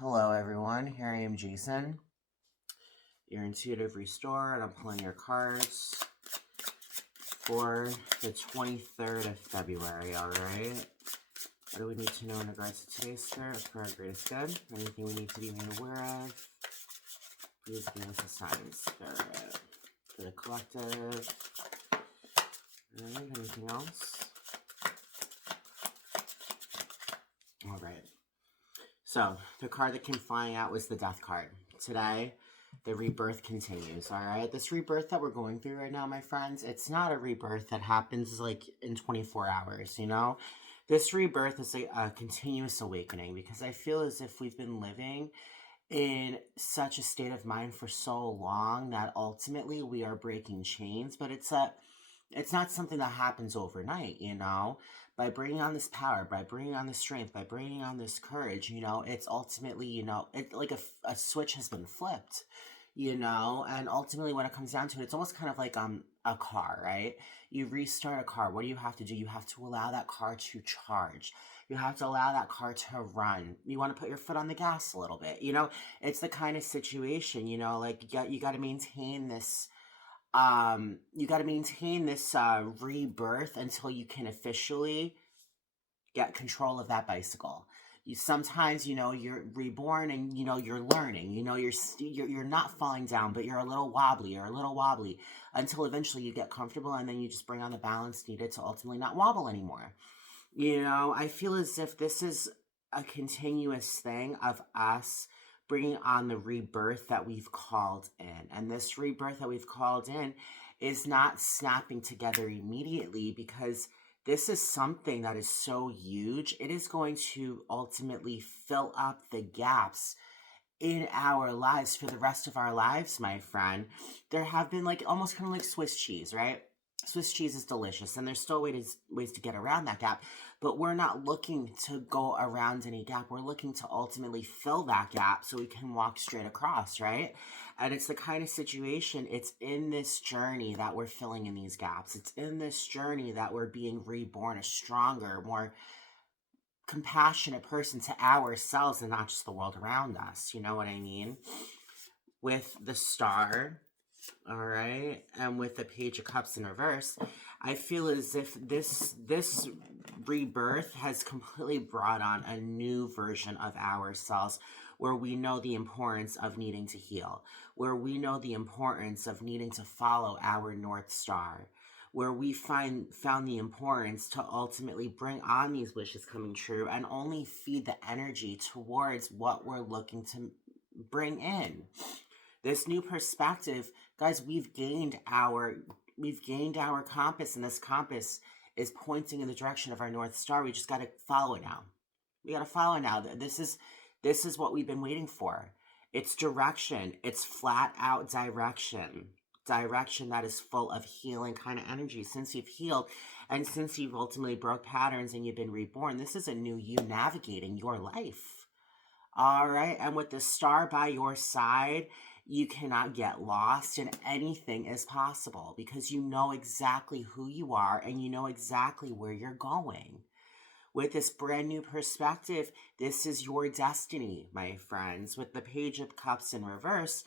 Hello everyone, here I am Jason, your intuitive restorer, and I'm pulling your cards for the 23rd of February, alright? What do we need to know in regards to today's spirit for our greatest good? Anything we need to be made aware of? Please give us a sign, spirit. For the collective. Alright, anything else? Alright. So, the card that came flying out was the Death card. Today, the rebirth continues, alright? This rebirth that we're going through right now, my friends, it's not a rebirth that happens like in 24 hours, you know? This rebirth is a continuous awakening because I feel as if we've been living in such a state of mind for so long that ultimately we are breaking chains, but it's not something that happens overnight, you know? By bringing on this power, by bringing on this strength, by bringing on this courage, you know, it's ultimately, you know, it like a switch has been flipped, you know, and ultimately when it comes down to it, it's almost kind of like a car, right? You restart a car. What do you have to do? You have to allow that car to charge. You have to allow that car to run. You want to put your foot on the gas a little bit, you know? It's the kind of situation, you know, like you got to maintain this rebirth until you can officially get control of that bicycle. Sometimes, you know, you're reborn and, you know, you're learning, you know, you're not falling down, but you're a little wobbly until eventually you get comfortable, and then you just bring on the balance needed to ultimately not wobble anymore. You know, I feel as if this is a continuous thing of us bringing on the rebirth that we've called in. And this rebirth that we've called in is not snapping together immediately, because this is something that is so huge. It is going to ultimately fill up the gaps in our lives for the rest of our lives, my friend. There have been like almost kind of like Swiss cheese, right? Swiss cheese is delicious, and there's still ways to get around that gap, but we're not looking to go around any gap. We're looking to ultimately fill that gap so we can walk straight across, right? And it's the kind of situation, it's in this journey that we're filling in these gaps. It's in this journey that we're being reborn a stronger, more compassionate person to ourselves and not just the world around us. You know what I mean? With the star, all right, and with the Page of Cups in reverse, I feel as if this rebirth has completely brought on a new version of ourselves, where we know the importance of needing to heal, where we know the importance of needing to follow our North Star, where we found the importance to ultimately bring on these wishes coming true and only feed the energy towards what we're looking to bring in. This new perspective, guys, we've gained our compass, and this compass is pointing in the direction of our North Star. We just got to follow it now. We got to follow it now. This is what we've been waiting for. It's direction. It's flat out direction. Direction that is full of healing kind of energy. Since you've healed and since you've ultimately broke patterns and you've been reborn, this is a new you navigating your life. All right. And with the star by your side, you cannot get lost, and anything is possible because you know exactly who you are and you know exactly where you're going. With this brand new perspective, this is your destiny, my friends. With the Page of Cups in reverse,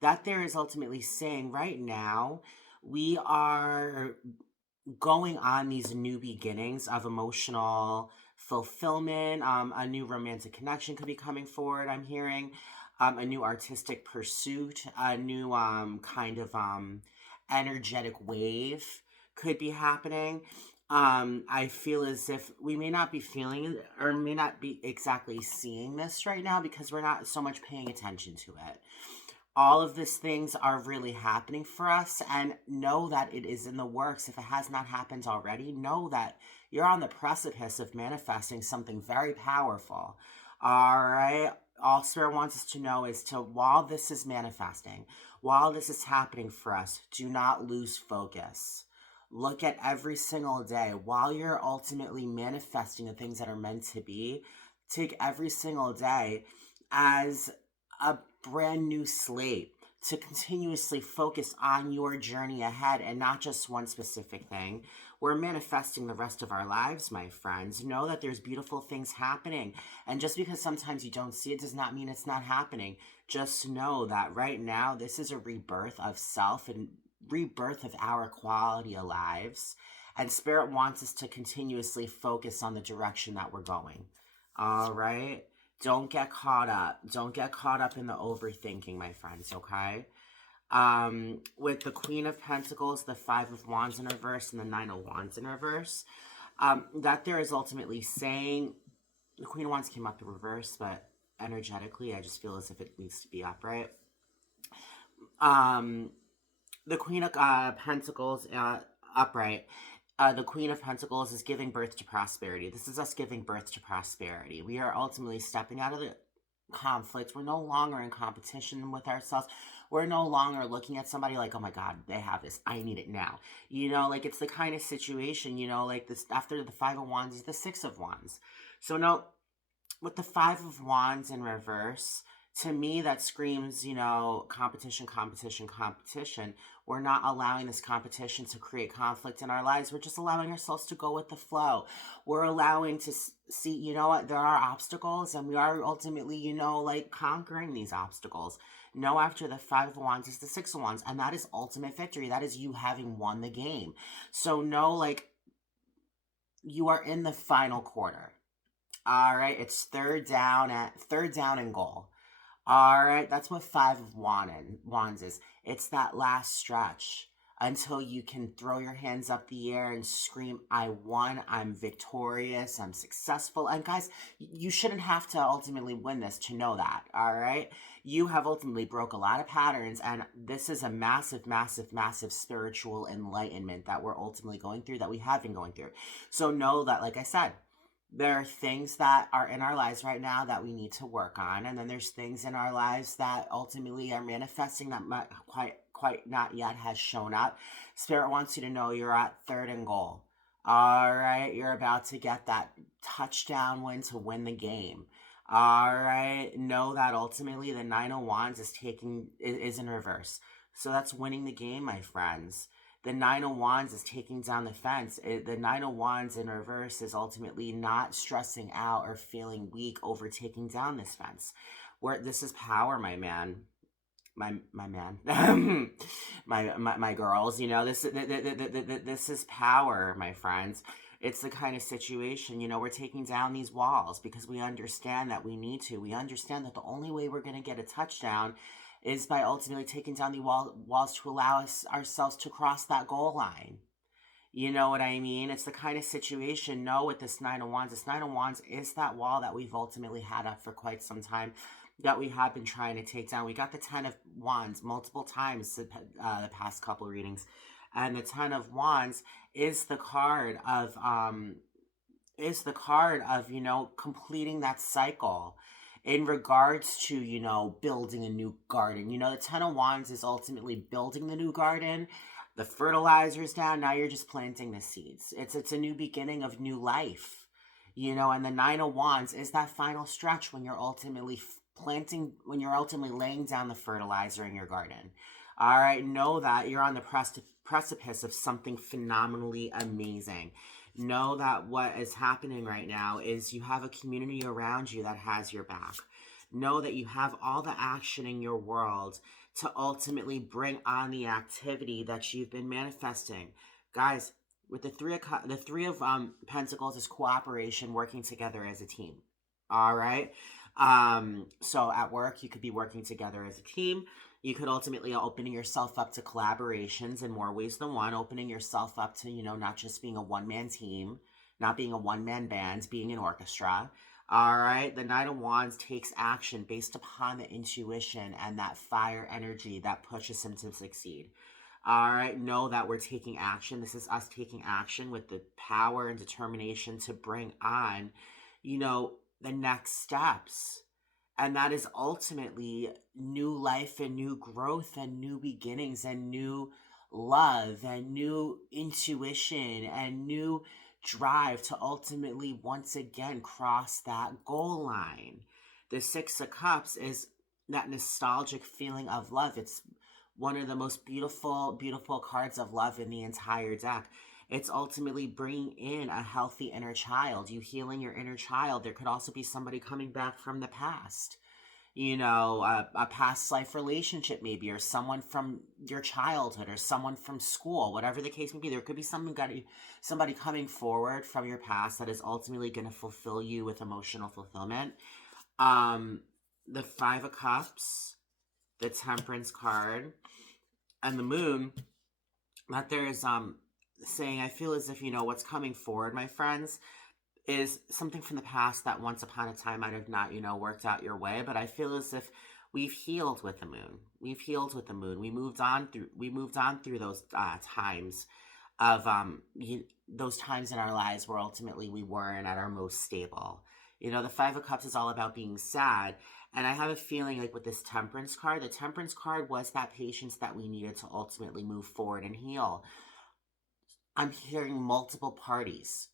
that there is ultimately saying right now, we are going on these new beginnings of emotional fulfillment. A new romantic connection could be coming forward, I'm hearing. A new artistic pursuit, a new kind of energetic wave could be happening. I feel as if we may not be feeling or may not be exactly seeing this right now because we're not so much paying attention to it. All of these things are really happening for us, and know that it is in the works. If it has not happened already, know that you're on the precipice of manifesting something very powerful. All right. All Spirit wants us to know is to, while this is manifesting, while this is happening for us, do not lose focus. Look at every single day while you're ultimately manifesting the things that are meant to be. Take every single day as a brand new slate to continuously focus on your journey ahead and not just one specific thing. We're manifesting the rest of our lives, my friends. Know that there's beautiful things happening. And just because sometimes you don't see it does not mean it's not happening. Just know that right now, this is a rebirth of self and rebirth of our quality of lives. And Spirit wants us to continuously focus on the direction that we're going. All right? Don't get caught up. Don't get caught up in the overthinking, my friends, okay? With the Queen of Pentacles, the Five of Wands in reverse, and the Nine of Wands in reverse, that there is ultimately saying, the Queen of Wands came up in reverse, but energetically, I just feel as if it needs to be upright. The Queen of Pentacles upright. The Queen of Pentacles is giving birth to prosperity. This is us giving birth to prosperity. We are ultimately stepping out of the conflict. We're no longer in competition with ourselves. We're no longer looking at somebody like, oh my God, they have this, I need it now. You know, like it's the kind of situation, you know, like this after the Five of Wands is the Six of Wands. So no, with the Five of Wands in reverse, to me, that screams, you know, competition, competition, competition. We're not allowing this competition to create conflict in our lives. We're just allowing ourselves to go with the flow. We're allowing to see, you know what, there are obstacles and we are ultimately, you know, like conquering these obstacles. No, after the Five of Wands is the Six of Wands, and that is ultimate victory. That is you having won the game. So no, like, you are in the final quarter. All right, it's third down and goal. All right, that's what Five of Wands is. It's that last stretch until you can throw your hands up the air and scream, I won, I'm victorious, I'm successful. And guys, you shouldn't have to ultimately win this to know that, all right? You have ultimately broke a lot of patterns, and this is a massive, massive, massive spiritual enlightenment that we're ultimately going through, that we have been going through. So know that, like I said, there are things that are in our lives right now that we need to work on, and then there's things in our lives that ultimately are manifesting that might quite not yet has shown up. Spirit wants you to know you're at third and goal. All right, you're about to get that touchdown win to win the game. All right, know that ultimately the Nine of Wands is in reverse, so that's winning the game, my friends. The Nine of Wands is taking down the fence. The Nine of Wands in reverse is ultimately not stressing out or feeling weak over taking down this fence. Where this is power, my man. My man. my girls, you know, this is power, my friends. It's the kind of situation, you know, we're taking down these walls because we understand that we need to. We understand that the only way we're going to get a touchdown is by ultimately taking down the walls to allow ourselves to cross that goal line. You know what I mean? It's the kind of situation, no, with this Nine of Wands. This Nine of Wands is that wall that we've ultimately had up for quite some time, that we have been trying to take down. We got the Ten of Wands multiple times the past couple readings. And the Ten of Wands is the card of, you know, completing that cycle in regards to, you know, building a new garden. You know, the Ten of Wands is ultimately building the new garden. The fertilizer's down. Now you're just planting the seeds. It's a new beginning of new life. You know, and the Nine of Wands is that final stretch when you're ultimately laying down the fertilizer in your garden. All right, know that you're on the precipice of something phenomenally amazing. Know that what is happening right now is you have a community around you that has your back. Know that you have all the action in your world to ultimately bring on the activity that you've been manifesting. Guys, with the three of Pentacles is cooperation, working together as a team. All right? So at work, you could be working together as a team. You could ultimately opening yourself up to collaborations in more ways than one, opening yourself up to, you know, not just being a one-man team, not being a one-man band, being an orchestra. All right, the Knight of Wands takes action based upon the intuition and that fire energy that pushes him to succeed. All right, know that we're taking action. This is us taking action with the power and determination to bring on, you know, the next steps. And that is ultimately new life and new growth and new beginnings and new love and new intuition and new drive to ultimately once again cross that goal line. The Six of Cups is that nostalgic feeling of love. It's one of the most beautiful, beautiful cards of love in the entire deck. It's ultimately bringing in a healthy inner child, you healing your inner child. There could also be somebody coming back from the past, a past life relationship maybe, or someone from your childhood, or someone from school, whatever the case may be. There could be somebody coming forward from your past that is ultimately going to fulfill you with emotional fulfillment. The Five of Cups, the Temperance card, and the Moon, that there's saying, I feel as if, what's coming forward, my friends, is something from the past that once upon a time might have not, worked out your way. But I feel as if we've healed with the Moon. We've healed with the Moon. We moved on through those times of those times in our lives where ultimately we weren't at our most stable. The Five of Cups is all about being sad. And I have a feeling like with this Temperance card, the Temperance card was that patience that we needed to ultimately move forward and heal. I'm hearing multiple parties.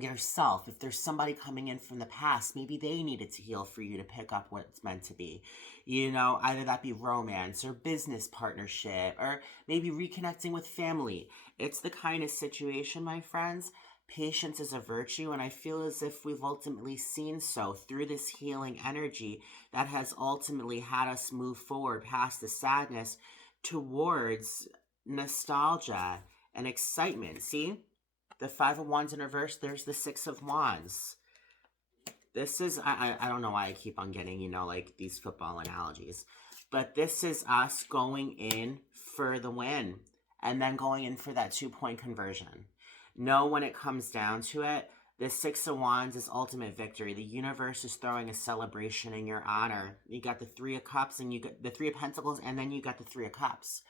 Yourself, if there's somebody coming in from the past, maybe they needed to heal for you to pick up what's meant to be. Either that be romance or business partnership, or maybe reconnecting with family. It's the kind of situation, my friends. Patience is a virtue, and I feel as if we've ultimately seen so through this healing energy that has ultimately had us move forward past the sadness towards nostalgia and excitement. See? The Five of Wands in reverse, there's the Six of Wands. This is, I don't know why I keep on getting, like these football analogies. But this is us going in for the win. And then going in for that 2-point conversion. Know when it comes down to it, the Six of Wands is ultimate victory. The universe is throwing a celebration in your honor. You got the Three of Cups, and you got the Three of Pentacles, and then you got the Three of Cups.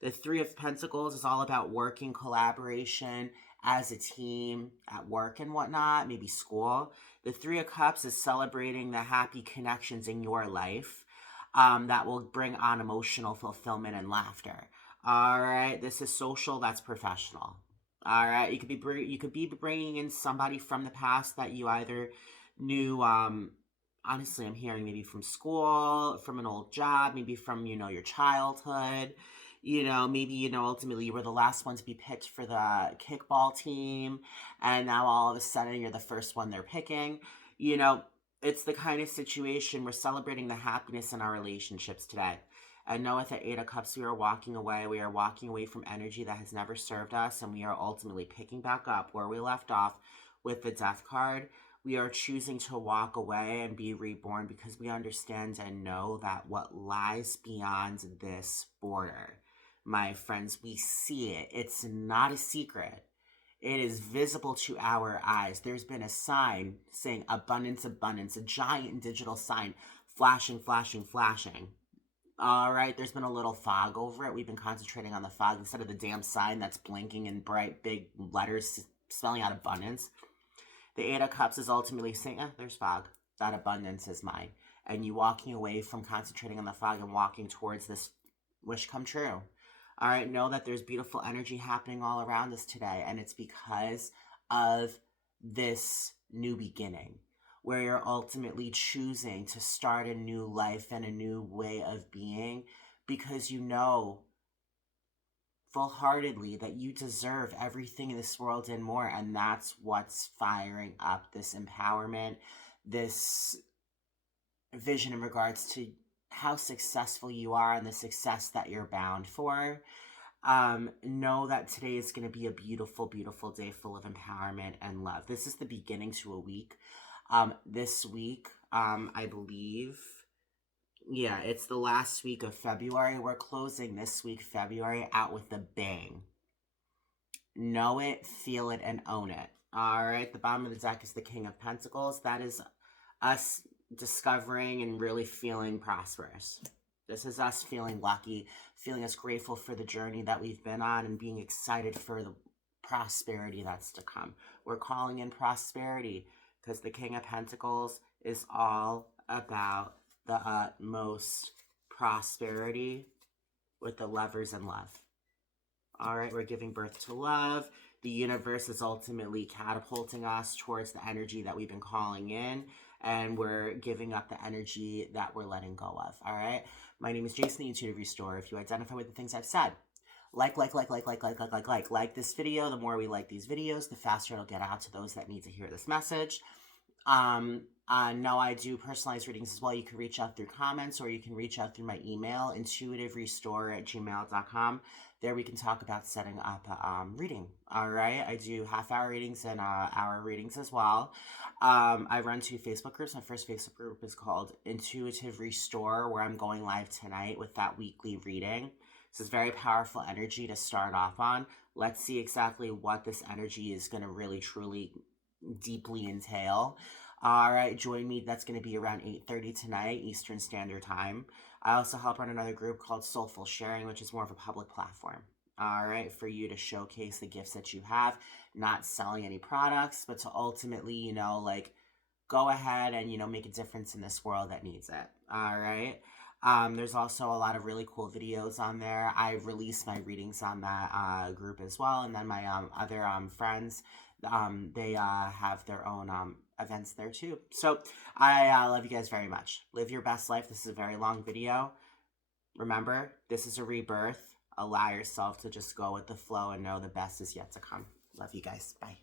The Three of Pentacles is all about working, collaboration, as a team at work and whatnot, maybe school. The Three of Cups is celebrating the happy connections in your life that will bring on emotional fulfillment and laughter. All right, this is social, that's professional. All right, you could be bringing in somebody from the past that you either knew. Honestly, I'm hearing maybe from school, from an old job, maybe from your childhood. Maybe, ultimately you were the last one to be picked for the kickball team, and now all of a sudden you're the first one they're picking. It's the kind of situation we're celebrating the happiness in our relationships today. And know with the Eight of Cups, we are walking away. We are walking away from energy that has never served us, and we are ultimately picking back up where we left off with the Death card. We are choosing to walk away and be reborn because we understand and know that what lies beyond this border, my friends, we see it. It's not a secret. It is visible to our eyes. There's been a sign saying abundance, abundance, a giant digital sign flashing, flashing, flashing. All right, there's been a little fog over it. We've been concentrating on the fog instead of the damn sign that's blinking in bright, big letters spelling out abundance. The Eight of Cups is ultimately saying, there's fog. That abundance is mine. And you walking away from concentrating on the fog and walking towards this wish come true. All right, know that there's beautiful energy happening all around us today, and it's because of this new beginning, where you're ultimately choosing to start a new life and a new way of being, because you know full-heartedly that you deserve everything in this world and more, and that's what's firing up this empowerment, this vision in regards to how successful you are and the success that you're bound for. Know that today is going to be a beautiful, beautiful day full of empowerment and love. This is the beginning to a week. This week, I believe, it's the last week of February. We're closing this week, February, out with a bang. Know it, feel it, and own it. All right, the bottom of the deck is the King of Pentacles. That is us discovering and really feeling prosperous. This is us feeling lucky, feeling us grateful for the journey that we've been on, and being excited for the prosperity that's to come. We're calling in prosperity because the King of Pentacles is all about the utmost prosperity with the Lovers in love. All right, we're giving birth to love. The universe is ultimately catapulting us towards the energy that we've been calling in. and we're giving up the energy that we're letting go of. All right. My name is Jason, the Intuitive Restorer. If you identify with the things I've said, like this video. The more we like these videos, the faster it'll get out to those that need to hear this message. No, I do personalized readings as well. You can reach out through comments, or you can reach out through my email, intuitiverestore@gmail.com. There we can talk about setting up a reading. All right. I do half-hour readings and hour readings as well. I run 2 Facebook groups. My first Facebook group is called Intuitive Restore, where I'm going live tonight with that weekly reading. This is very powerful energy to start off on. Let's see exactly what this energy is going to really, truly, deeply entail. All right, join me. That's going to be around 8:30 tonight, Eastern Standard Time. I also help run another group called Soulful Sharing, which is more of a public platform. All right, for you to showcase the gifts that you have, not selling any products, but to ultimately, you know, like, go ahead and, you know, make a difference in this world that needs it. All right. There's also a lot of really cool videos on there. I release my readings on that group as well. And then my other friends, they have their own events there too. So I love you guys very much. Live your best life. This is a very long video. Remember, this is a rebirth. Allow yourself to just go with the flow and know the best is yet to come. Love you guys. Bye.